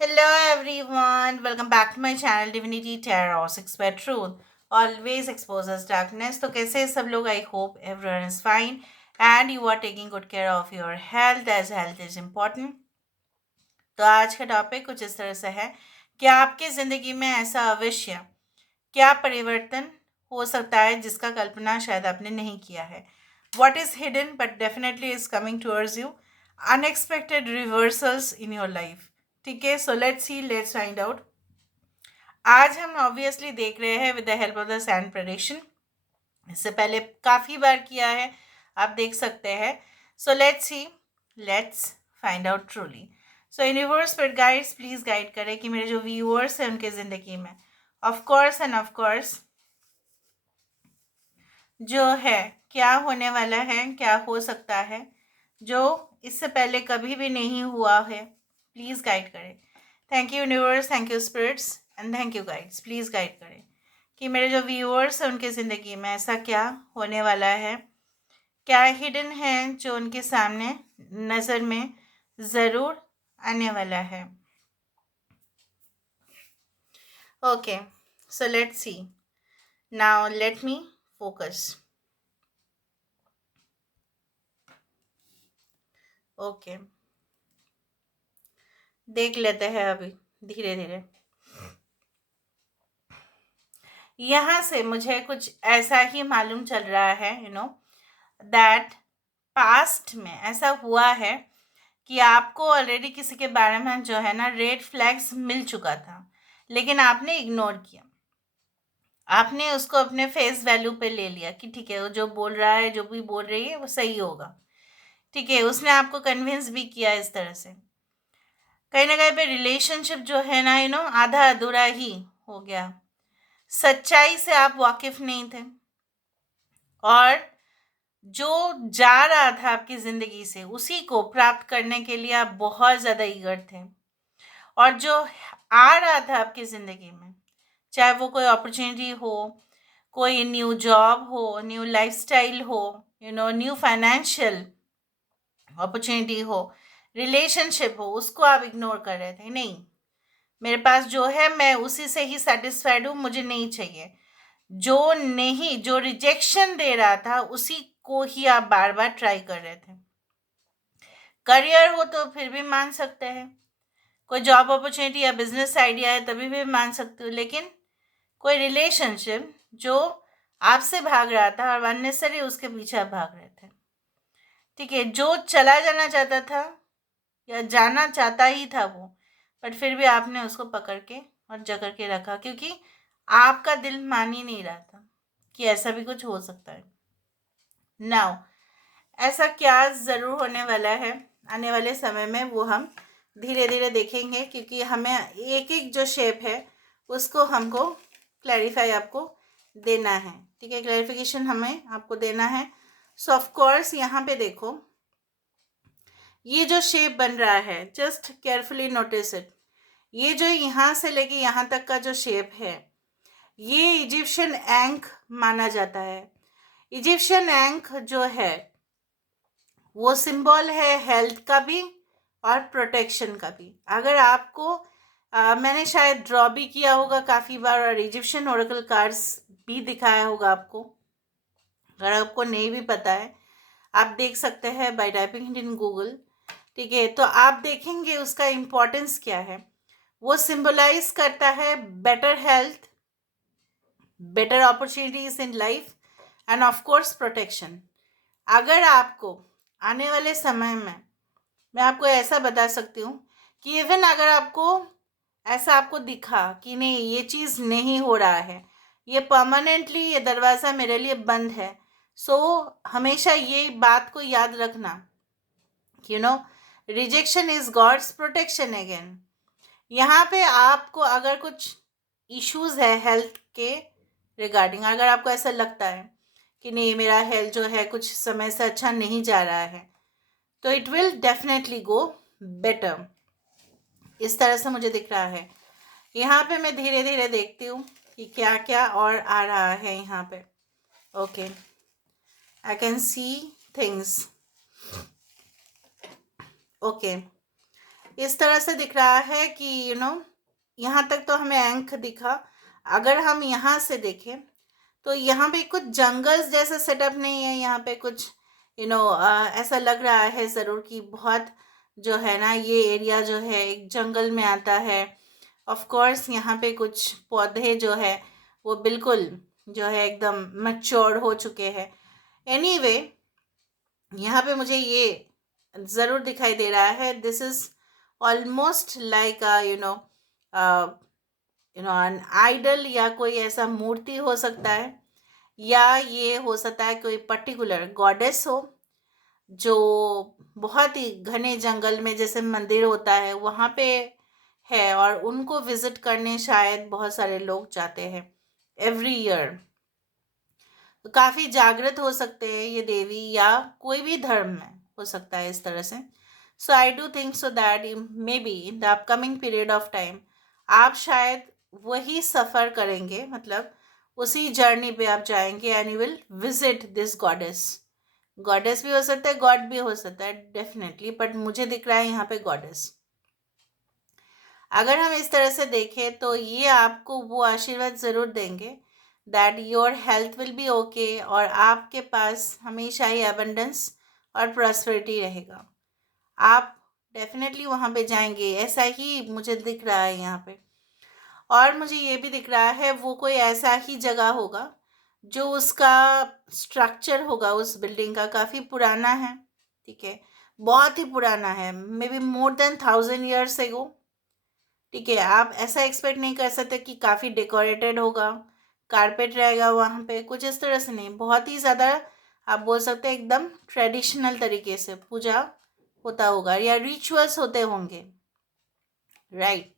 Hello everyone, welcome back to my channel Divinity Tarot 6 by Truth. Always exposes darkness. तो कैसे हैं सब लोग? I hope everyone is fine and you are taking good care of your health as health is important. तो आज का topic कुछ इस तरह से है कि आपकी ज़िंदगी में ऐसा अवश्य क्या परिवर्तन हो सकता है जिसका कल्पना शायद आपने नहीं किया है. What is hidden but definitely is coming towards you. Unexpected reversals in your life. ठीक है, सो let's C, let's find out. आज हम ऑब्वियसली देख रहे हैं with the help of the sand prediction. इससे पहले काफ़ी बार किया है, आप देख सकते हैं. सो let's C, let's find out truly. So universe पर गाइड्स प्लीज़ गाइड करें कि मेरे जो व्यूअर्स हैं उनकी ज़िंदगी में of course end of course जो है क्या होने वाला है, क्या हो सकता है जो इससे पहले कभी भी नहीं हुआ है. प्लीज़ गाइड करें. Thank you universe, thank you spirits and thank you guides. Please guide करें कि मेरे जो व्यूअर्स हैं उनकी ज़िंदगी में ऐसा क्या होने वाला है, क्या हिडन है जो उनके सामने नज़र में ज़रूर आने वाला है. Okay, so let's C. Now let me focus. Okay, देख लेते हैं अभी धीरे धीरे. यहाँ से मुझे कुछ ऐसा ही मालूम चल रहा है, दैट पास्ट में ऐसा हुआ है कि आपको ऑलरेडी किसी के बारे में जो है ना रेड फ्लैग्स मिल चुका था, लेकिन आपने इग्नोर किया. आपने उसको अपने फेस वैल्यू पे ले लिया कि ठीक है, वो जो बोल रहा है, जो भी बोल रही है वो सही होगा. ठीक है, उसने आपको कन्विंस भी किया इस तरह से. कहीं ना कहीं पे रिलेशनशिप जो है ना आधा अधूरा ही हो गया. सच्चाई से आप वाकिफ नहीं थे और जो जा रहा था आपकी ज़िंदगी से उसी को प्राप्त करने के लिए आप बहुत ज़्यादा ईगर थे. और जो आ रहा था आपकी ज़िंदगी में, चाहे वो कोई अपॉर्चुनिटी हो, कोई न्यू जॉब हो, न्यू लाइफस्टाइल हो, न्यू फाइनेंशियल अपॉर्चुनिटी हो, रिलेशनशिप हो, उसको आप इग्नोर कर रहे थे. नहीं, मेरे पास जो है मैं उसी से ही सेटिस्फाइड हूँ, मुझे नहीं चाहिए. जो रिजेक्शन दे रहा था उसी को ही आप बार बार ट्राई कर रहे थे. करियर हो तो फिर भी मान सकते हैं, कोई जॉब अपॉर्चुनिटी या बिजनेस आइडिया है तभी भी मान सकते हो, लेकिन कोई रिलेशनशिप जो आपसे भाग रहा था और अननेसेसरी उसके पीछे आप भाग रहे थे. ठीक है, जो चला जाना चाहता था या जाना चाहता ही था वो, बट फिर भी आपने उसको पकड़ के और जकड़ के रखा क्योंकि आपका दिल मान ही नहीं रहा था कि ऐसा भी कुछ हो सकता है. नाउ ऐसा क्या ज़रूर होने वाला है आने वाले समय में, वो हम धीरे धीरे देखेंगे क्योंकि हमें एक एक जो शेप है उसको हमको क्लैरिफाई आपको देना है. ठीक है, क्लैरिफिकेशन हमें आपको देना है. सो ऑफ कोर्स यहाँ पे देखो, ये जो शेप बन रहा है, जस्ट केयरफुली नोटिस इट. ये जो यहाँ से लेके यहाँ तक का जो शेप है, ये इजिप्शियन एंक माना जाता है. इजिप्शियन एंक जो है वो सिंबल है हेल्थ का भी और प्रोटेक्शन का भी. अगर आपको मैंने शायद ड्रॉ भी किया होगा काफ़ी बार और इजिप्शियन ओरेकल कार्ड्स भी दिखाया होगा आपको. अगर आपको नहीं भी पता है, आप देख सकते हैं bye typing it in Google. ठीक है, तो आप देखेंगे उसका इम्पोर्टेंस क्या है. वो सिंबलाइज करता है better health, better opportunities in life end of course protection. अगर आपको आने वाले समय में, मैं आपको ऐसा बता सकती हूँ कि इवन अगर आपको ऐसा आपको दिखा कि नहीं ये चीज़ नहीं हो रहा है, ये परमानेंटली ये दरवाज़ा मेरे लिए बंद है, सो हमेशा ये बात को याद रखना, rejection is God's protection again. यहाँ पे आपको अगर कुछ इश्यूज है हेल्थ के रिगार्डिंग, अगर आपको ऐसा लगता है कि नहीं मेरा हेल्थ जो है कुछ समय से अच्छा नहीं जा रहा है, तो it will definitely go better. इस तरह से मुझे दिख रहा है. यहाँ पे मैं धीरे धीरे देखती हूँ कि क्या क्या और आ रहा है यहाँ पे. Okay, I can see things. Okay, इस तरह से दिख रहा है कि यहाँ तक तो हमें एंक दिखा। अगर हम यहाँ से देखें तो यहाँ पे कुछ जंगल्स जैसा सेटअप नहीं है, यहाँ पे कुछ ऐसा लग रहा है ज़रूर कि बहुत जो है ना, ये एरिया जो है एक जंगल में आता है। ऑफ कोर्स यहाँ पे कुछ पौधे जो है वो बिल्कुल जो है एकदम मैच्योर हो चुके हैं। एनीवे, यहाँ पे मुझे ये ज़रूर दिखाई दे रहा है, this is almost like an idol, या कोई ऐसा मूर्ति हो सकता है, या ये हो सकता है कोई पर्टिकुलर गॉडेस हो जो बहुत ही घने जंगल में जैसे मंदिर होता है वहाँ पे है, और उनको विजिट करने शायद बहुत सारे लोग जाते हैं एवरी ईयर। तो काफ़ी जागृत हो सकते हैं ये देवी, या कोई भी धर्म में हो सकता है इस तरह से। So I do think so that may be in the upcoming period of time आप शायद वही सफ़र करेंगे, मतलब उसी जर्नी पे आप जाएंगे and you will visit this goddess. Goddess भी हो सकता है, गॉड भी हो सकता है डेफिनेटली, बट मुझे दिख रहा है यहाँ पे गॉडेस। अगर हम इस तरह से देखें तो ये आपको वो आशीर्वाद ज़रूर देंगे that your health will be okay, और आपके पास हमेशा ही एबंडेंस और प्रॉस्पेरिटी रहेगा। आप डेफिनेटली वहाँ पे जाएंगे, ऐसा ही मुझे दिख रहा है यहाँ पे। और मुझे ये भी दिख रहा है वो कोई ऐसा ही जगह होगा जो उसका स्ट्रक्चर होगा उस बिल्डिंग का काफ़ी पुराना है, ठीक है, बहुत ही पुराना है, may be more than 1000 years एगो। ठीक है, आप ऐसा एक्सपेक्ट नहीं कर सकते कि काफ़ी डेकोरेटेड होगा, कारपेट रहेगा वहाँ पे, कुछ इस तरह से नहीं, बहुत ही ज़्यादा आप बोल सकते हैं एकदम ट्रेडिशनल तरीके से पूजा होता होगा या रिचुअल्स होते होंगे, राइट।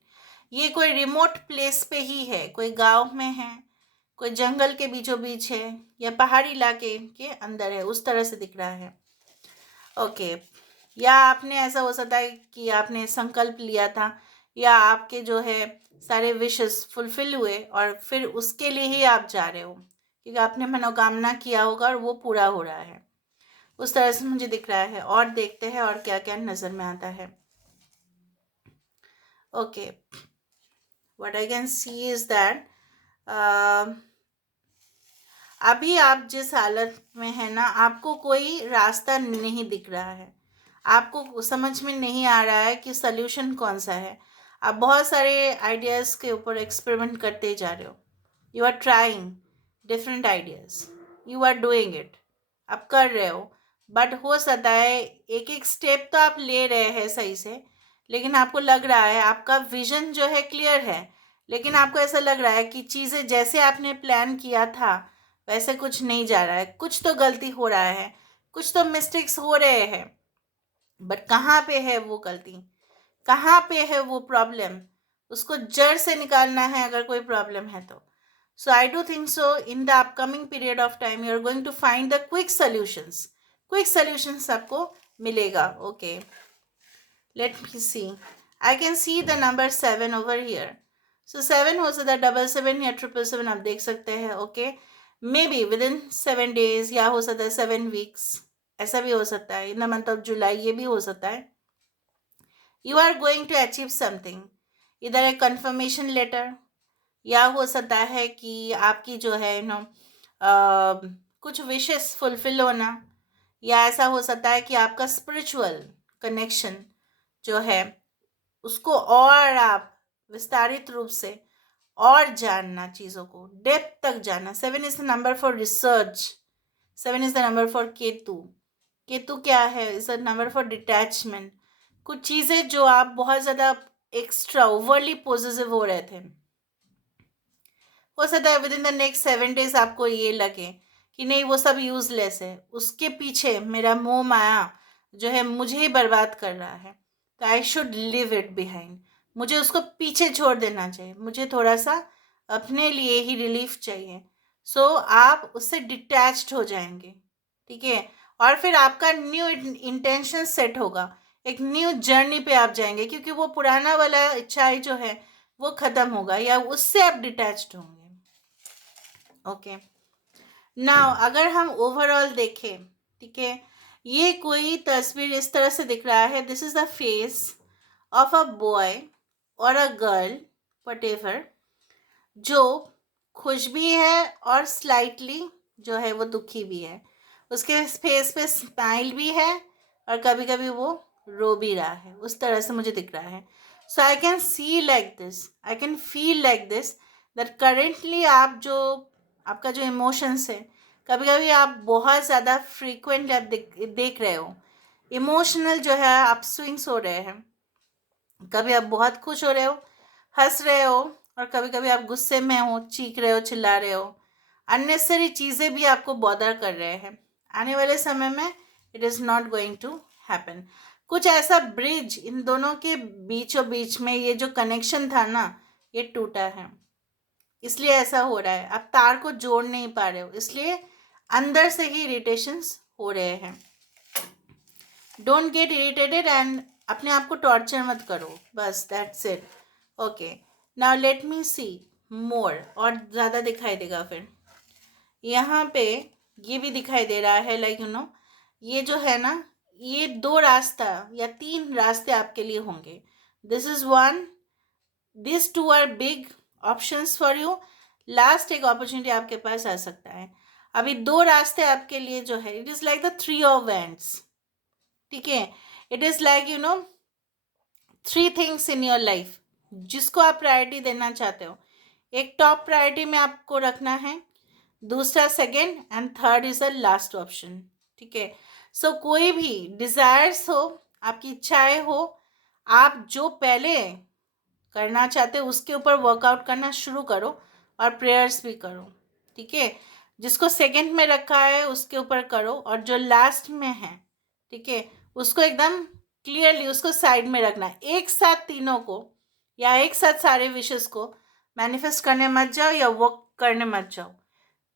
ये कोई रिमोट प्लेस पे ही है, कोई गांव में है, कोई जंगल के बीचों बीच है, या पहाड़ी इलाके के अंदर है, उस तरह से दिख रहा है। ओके, या आपने ऐसा हो सकता है कि आपने संकल्प लिया था, या आपके जो है सारे विशेस फुलफिल हुए और फिर उसके लिए ही आप जा रहे हो, क्योंकि आपने मनोकामना किया होगा और वो पूरा हो रहा है, उस तरह से मुझे दिख रहा है। और देखते हैं और क्या क्या नज़र में आता है। Okay, what I can C is that अभी आप जिस हालत में है ना, आपको कोई रास्ता नहीं दिख रहा है, आपको समझ में नहीं आ रहा है कि सल्यूशन कौन सा है। आप बहुत सारे आइडियाज़ के ऊपर एक्सपेरिमेंट करते जा रहे हो, you are trying different ideas, you are doing it, आप कर रहे हो, बट हो सकता है एक एक स्टेप तो आप ले रहे हैं सही से, लेकिन आपको लग रहा है आपका विजन जो है क्लियर है, लेकिन आपको ऐसा लग रहा है कि चीज़ें जैसे आपने प्लान किया था वैसे कुछ नहीं जा रहा है, कुछ तो गलती हो रहा है, कुछ तो मिस्टेक्स हो रहे हैं, बट कहाँ पे है वो गलती, कहाँ पे है वो प्रॉब्लम, उसको जड़ से निकालना है अगर कोई प्रॉब्लम है तो। So I do think so in the upcoming period of time you are going to find the quick solutions आपको मिलेगा। Okay, let me see, I can see the number 7 over here. So 7 हो सकता है 777 या 777, आप देख सकते हैं। Okay, may be with in 7 days, या हो सकता है 7 weeks, ऐसा भी हो सकता है, in the month of July, ये भी हो सकता है। You are going to achieve something, इधर एक कंफर्मेशन लेटर, या हो सकता है कि आपकी जो है कुछ विशेस फुलफिल होना, या ऐसा हो सकता है कि आपका स्पिरिचुअल कनेक्शन जो है उसको और आप विस्तारित रूप से और जानना, चीज़ों को डेप्थ तक जानना। 7 is the number for research, 7 is the number for Ketu. Ketu क्या है? Is the number for detachment. कुछ चीज़ें जो आप बहुत ज़्यादा एक्स्ट्रा ओवरली पॉजिटिव हो रहे थे, हो सकता है with in the next 7 days आपको ये लगे कि नहीं वो सब यूजलेस है, उसके पीछे मेरा मोह माया जो है मुझे ही बर्बाद कर रहा है, तो I should live it behind, मुझे उसको पीछे छोड़ देना चाहिए, मुझे थोड़ा सा अपने लिए ही रिलीफ चाहिए। सो आप उससे डिटैच्ड हो जाएंगे, ठीक है, और फिर आपका न्यू इंटेंशन सेट होगा, एक न्यू जर्नी पे आप जाएंगे, क्योंकि वो पुराना वाला इच्छाएं जो है वो ख़त्म होगा, या उससे आप डिटैच्ड होंगे। ओके, नाउ अगर हम ओवरऑल देखें, ठीक है, ये कोई तस्वीर इस तरह से दिख रहा है, this is the face of a boy और अ गर्ल वटेवर, जो खुश भी है और स्लाइटली जो है वो दुखी भी है। उसके फेस पे स्माइल भी है और कभी कभी वो रो भी रहा है, उस तरह से मुझे दिख रहा है। So I can see like this, I can feel like this, that currently आप जो आपका जो इमोशंस है, कभी कभी आप बहुत ज़्यादा फ्रीक्वेंटली आप देख रहे हो इमोशनल जो है आप स्विंग्स हो रहे हैं। कभी आप बहुत खुश हो रहे हो, हंस रहे हो, और कभी कभी आप गुस्से में हो, चीख रहे हो, चिल्ला रहे हो। अननेसेसरी चीज़ें भी आपको बॉदर कर रहे हैं। आने वाले समय में it is not going to happen. कुछ ऐसा ब्रिज इन दोनों के बीचों बीच में, ये जो कनेक्शन था ना, ये टूटा है, इसलिए ऐसा हो रहा है। आप तार को जोड़ नहीं पा रहे हो, इसलिए अंदर से ही इरिटेशंस हो रहे हैं। डोंट गेट इरिटेटेड एंड अपने आप को टॉर्चर मत करो, बस that's it. Okay, now let me see more, और ज़्यादा दिखाई देगा फिर। यहाँ पे ये भी दिखाई दे रहा है, लाइक ये जो है ना, ये 2 रास्ता या 3 रास्ते आपके लिए होंगे। This is one, this 2 are big options for you. Last एक अपॉर्चुनिटी आपके पास आ सकता है। अभी 2 रास्ते आपके लिए जो है, it is like the 3 of wands, ठीक है। It is like 3 things in your life जिसको आप प्रायोरिटी देना चाहते हो। एक टॉप प्रायोरिटी में आपको रखना है, दूसरा second, and third is the last option, ठीक है। सो कोई भी डिज़ायर्स हो, आपकी इच्छाएं हो, आप जो पहले करना चाहते हो उसके ऊपर वर्कआउट करना शुरू करो, और प्रेयर्स भी करो, ठीक है। जिसको सेकंड में रखा है उसके ऊपर करो, और जो लास्ट में है, ठीक है, उसको एकदम क्लियरली उसको साइड में रखना है। एक साथ तीनों को या एक साथ सारे विशेस को मैनिफेस्ट करने मत जाओ या वर्क करने मत जाओ।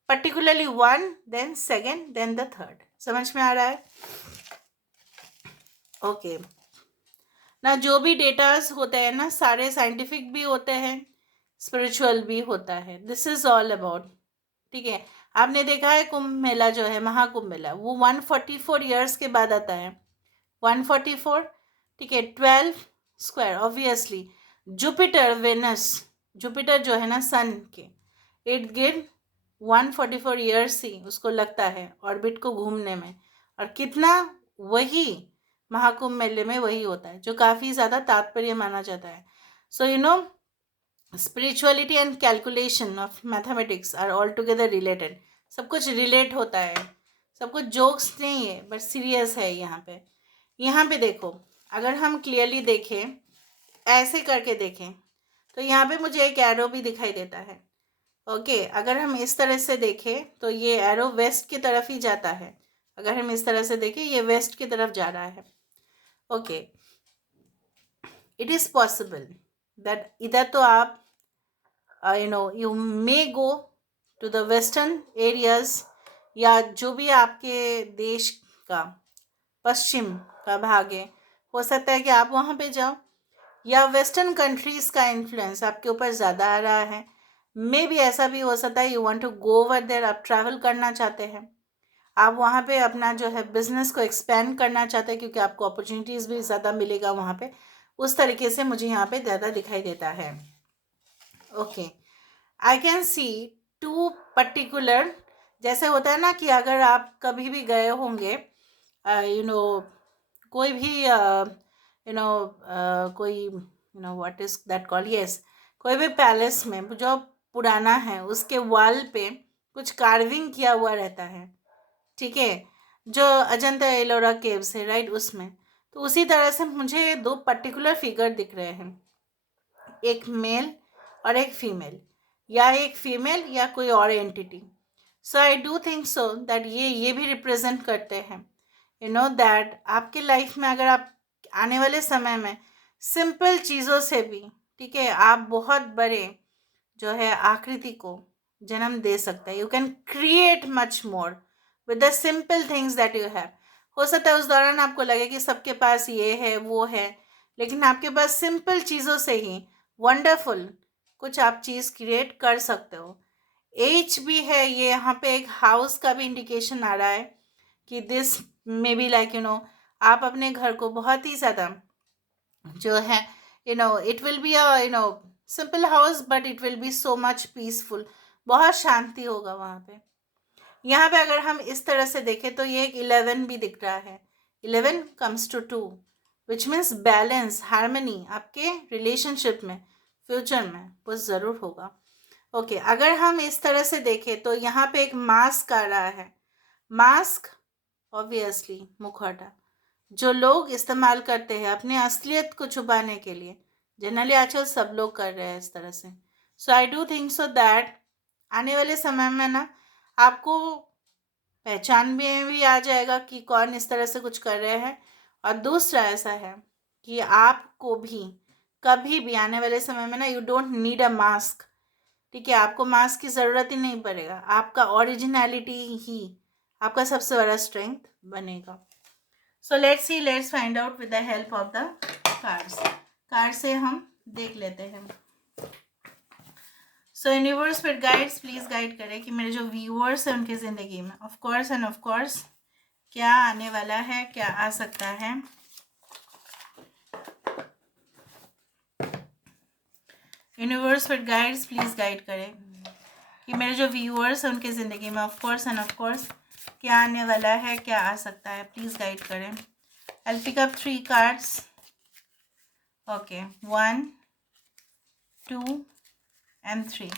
Particularly one, then second, then the third. समझ में आ रहा है? ओके ना, जो भी डेटास होते हैं ना, सारे साइंटिफिक भी होते हैं, स्पिरिचुअल भी होता है। दिस इज ऑल अबाउट, ठीक है। आपने देखा है कुंभ मेला जो है, महाकुंभ मेला, वो 144 ईयर्स के बाद आता है। 144, ठीक है। 12 square, obviously Jupiter Venus, Jupiter जो है ना सन के इर्द गिर्द 144 ईयर्स ही उसको लगता है ऑर्बिट को घूमने में। और कितना, वही महाकुंभ मेले में वही होता है, जो काफ़ी ज़्यादा तात्पर्य माना जाता है। So spirituality and calculation of mathematics are all together related. सब कुछ रिलेट होता है, सब कुछ जोक्स नहीं है, बट सीरियस है। यहाँ पे देखो, अगर हम क्लियरली देखें, ऐसे करके देखें, तो यहाँ पे मुझे एक एरो भी दिखाई देता है। ओके, अगर हम इस तरह से देखें तो ये एरो वेस्ट की तरफ ही जाता है। अगर हम इस तरह से देखें, ये वेस्ट की तरफ जा रहा है। Okay, it is possible that इधर तो आप you may go to the western areas, या जो भी आपके देश का पश्चिम का भाग है, हो सकता है कि आप वहाँ पे जाओ, या वेस्टर्न कंट्रीज़ का इन्फ्लुएंस आपके ऊपर ज़्यादा आ रहा है। मे भी ऐसा भी हो सकता है you want to go over there, आप ट्रैवल करना चाहते हैं, आप वहाँ पे अपना जो है बिजनेस को एक्सपेंड करना चाहते हैं, क्योंकि आपको अपॉर्चुनिटीज़ भी ज़्यादा मिलेगा वहाँ पे। उस तरीके से मुझे यहाँ पे ज़्यादा दिखाई देता है। Okay, I can C 2 particular, जैसे होता है ना कि अगर आप कभी भी गए होंगे, कोई भी कोई what is that call, yes, कोई भी पैलेस में जो पुराना है, उसके वॉल पे कुछ कार्विंग किया हुआ रहता है, ठीक है, जो अजंता एलोरा केव्स है, राइट, उसमें। तो उसी तरह से मुझे 2 पर्टिकुलर फिगर दिख रहे हैं, एक मेल और एक फीमेल, या एक फीमेल या कोई और entity. So I do think so that ये भी रिप्रेजेंट करते हैं, दैट आपके लाइफ में अगर आप आने वाले समय में सिंपल चीज़ों से भी, ठीक है, आप बहुत बड़े जो है आकृति को जन्म दे सकते हैं। You can create much more with the simple things that you have. हो सकता है उस दौरान आपको लगे कि सबके पास ये है वो है, लेकिन आपके पास सिंपल चीज़ों से ही वंडरफुल कुछ आप चीज़ क्रिएट कर सकते हो। एज भी है, ये यहाँ पे एक हाउस का भी इंडिकेशन आ रहा है कि दिस मे बी लाइक आप अपने घर को बहुत ही ज़्यादा जो है it will be a simple house, but it will be so much peaceful. बहुत शांति होगा वहाँ पे। यहाँ पे अगर हम इस तरह से देखें तो ये एक 11 भी दिख रहा है। 11 comes to 2, which means balance, harmony आपके रिलेशनशिप में फ्यूचर में वो ज़रूर होगा। ओके, अगर हम इस तरह से देखें तो यहाँ पे एक मास्क आ रहा है। मास्क ऑब्वियसली मुखौटा, जो लोग इस्तेमाल करते हैं अपने असलियत को छुपाने के लिए। जनरली आजकल सब लोग कर रहे हैं इस तरह से। So I do think so that आने वाले समय में ना आपको पहचान में भी आ जाएगा कि कौन इस तरह से कुछ कर रहे हैं। और दूसरा ऐसा है कि आपको भी कभी भी आने वाले समय में ना you don't need a mask. ठीक है, आपको मास्क की ज़रूरत ही नहीं पड़ेगा। आपका ओरिजिनलिटी ही आपका सबसे बड़ा स्ट्रेंथ बनेगा। So let's find out with the help of the cards. Card से हम देख लेते हैं। सो यूनिवर्स फिर गाइड्स प्लीज़ गाइड करें कि मेरे जो व्यूअर्स हैं उनकी ज़िंदगी में ऑफ कोर्स क्या आने वाला है, क्या आ सकता है। यूनिवर्स फिर गाइड्स प्लीज़ गाइड करें कि मेरे जो व्यूअर्स हैं उनकी ज़िंदगी में ऑफ कोर्स क्या आने वाला है, क्या आ सकता है। प्लीज़ गाइड करें। I pick up 3 cards. Okay, 1 2 and 3।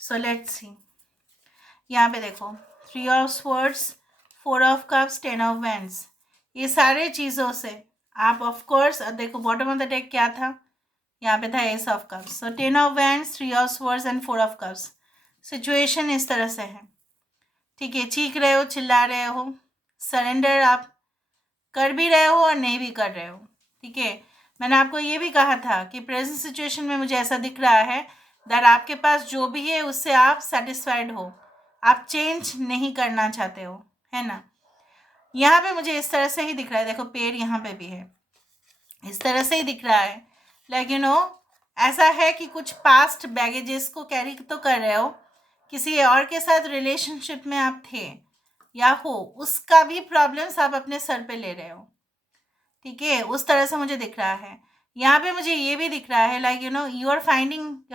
So let's see. यहाँ पे देखो 3 of swords, 4 of cups, 10 of wands. ये सारे चीज़ों से आप ऑफ कोर्स देखो बॉटम ऑफ द डेक क्या था, यहाँ पे था ace of cups. So 10 of wands, 3 of swords and 4 of cups. Situation इस तरह से है, ठीक है। चीख रहे हो, चिल्ला रहे हो, सरेंडर आप कर भी रहे हो और नहीं भी कर रहे हो, ठीक है। मैंने आपको ये भी कहा था कि प्रेजेंट सिचुएशन में मुझे ऐसा दिख रहा है दैट आपके पास जो भी है उससे आप सेटिस्फाइड हो, आप चेंज नहीं करना चाहते हो, है ना। यहाँ पे मुझे इस तरह से ही दिख रहा है। देखो पेड़ यहाँ पे भी है, इस तरह से ही दिख रहा है। लाइक ऐसा है कि कुछ पास्ट बैगेजेस को कैरी तो कर रहे हो, किसी और के साथ रिलेशनशिप में आप थे या हो, उसका भी प्रॉब्लम्स आप अपने सर पे ले रहे हो, ठीक है। उस तरह से मुझे दिख रहा है। यहाँ पे मुझे ये भी दिख रहा है like you are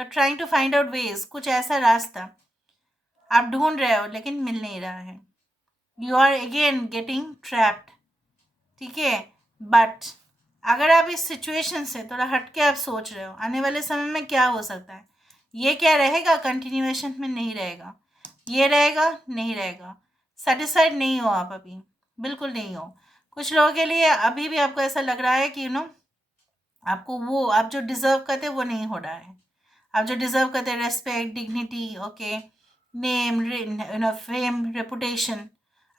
trying to find out ways, कुछ ऐसा रास्ता आप ढूंढ रहे हो लेकिन मिल नहीं रहा है। You are again getting trapped, ठीक है। बट अगर आप इस सिचुएशन से थोड़ा हटके आप सोच रहे हो आने वाले समय में क्या हो सकता है, ये क्या रहेगा, कंटिन्यूएशन में नहीं रहेगा, ये रहेगा नहीं रहेगा, सेटिस्फाइड नहीं हो आप अभी, बिल्कुल नहीं हो। कुछ लोगों के लिए अभी भी आपको ऐसा लग रहा है कि आपको वो आप जो डिज़र्व करते वो नहीं हो रहा है। आप जो डिज़र्व करते respect, dignity, okay, name, fame, reputation,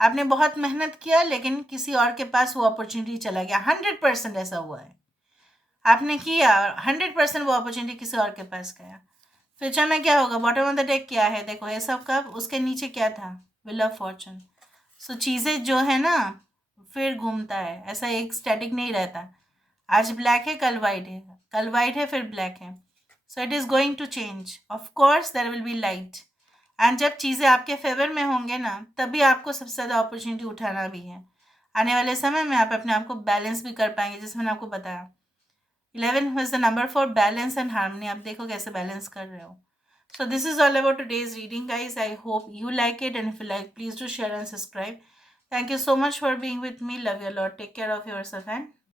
आपने बहुत मेहनत किया लेकिन किसी और के पास वो अपॉर्चुनिटी चला गया। 100% ऐसा हुआ है, आपने किया 100% वो अपॉर्चुनिटी किसी और के पास गया। फ्यूचर में क्या होगा, बॉटम ऑफ द डेक क्या है, देखो ये सब कब, उसके नीचे क्या था, व्हील ऑफ फॉर्चून। सो चीज़ें जो है ना फिर घूमता है, ऐसा एक स्टैटिक नहीं रहता। आज ब्लैक है कल वाइट है, कल वाइट है फिर ब्लैक है। So it is going to change, of course there will be light. And जब चीज़ें आपके फेवर में होंगे ना तभी आपको सबसे ज़्यादा अपॉर्चुनिटी उठाना भी है। आने वाले समय में आप अपने आप को बैलेंस भी कर पाएंगे, जैसे मैंने आपको बताया 11 was the number for balance and harmony। आप देखो कैसे बैलेंस कर रहे हो। So this is all about today's reading, guys. I hope you like it, and if you like, please do share and subscribe. Thank you so much for being with me. Love you a lot. Take care of yourself and